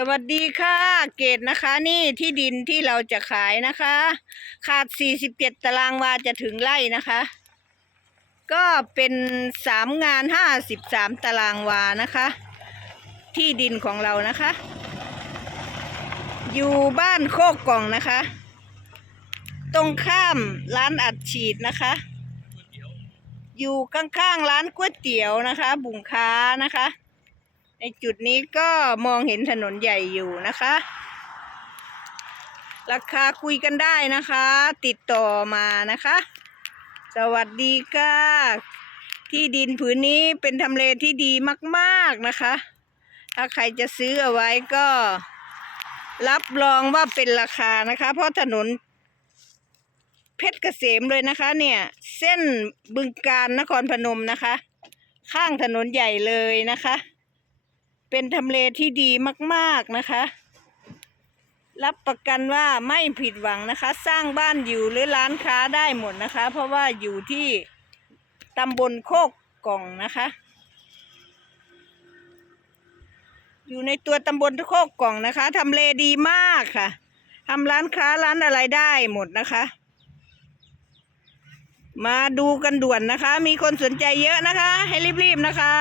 สวัสดีค่ะ เกตนะคะนี่ที่ดินที่เราจะขายนะคะ ขาด 47 ตารางวาจะถึงไร่นะคะ ก็เป็นสามงาน 53 ตารางวานะคะ ที่ดินของเรานะคะ อยู่บ้านโคกกล่องนะคะ ตรงข้ามร้านอัดฉีดนะคะ อยู่ข้างๆร้านก๋วยเตี๋ยวนะคะ บุงค้านะคะ ในจุดนี้ก็มองเห็นถนนใหญ่อยู่นะคะ ราคาคุยกันได้นะคะ ติดต่อมานะคะ สวัสดีค่ะ ที่ดินผืนนี้เป็นทำเลที่ดีมากๆนะคะ ถ้าใครจะซื้อเอาไว้ก็ รับรองว่าเป็นราคานะคะ เพราะถนนเพชรเกษมเลยนะคะ เนี่ย เส้นบึงการนครพนมนะคะ ข้างถนนใหญ่เลยนะคะ เป็นทำเลที่ดีมาก ๆนะคะ รับประกันว่าไม่ผิดหวังนะคะ สร้างบ้านอยู่หรือร้านค้าได้หมดนะคะ เพราะว่าอยู่ที่ตำบลโคกกล่องนะคะ อยู่ในตัวตำบลโคกกล่องนะคะทำเลดีมากค่ะทำร้านค้าร้านอะไรได้หมดนะคะ มาดูกันด่วนนะคะ มีคนสนใจเยอะนะคะ ให้รีบๆนะคะ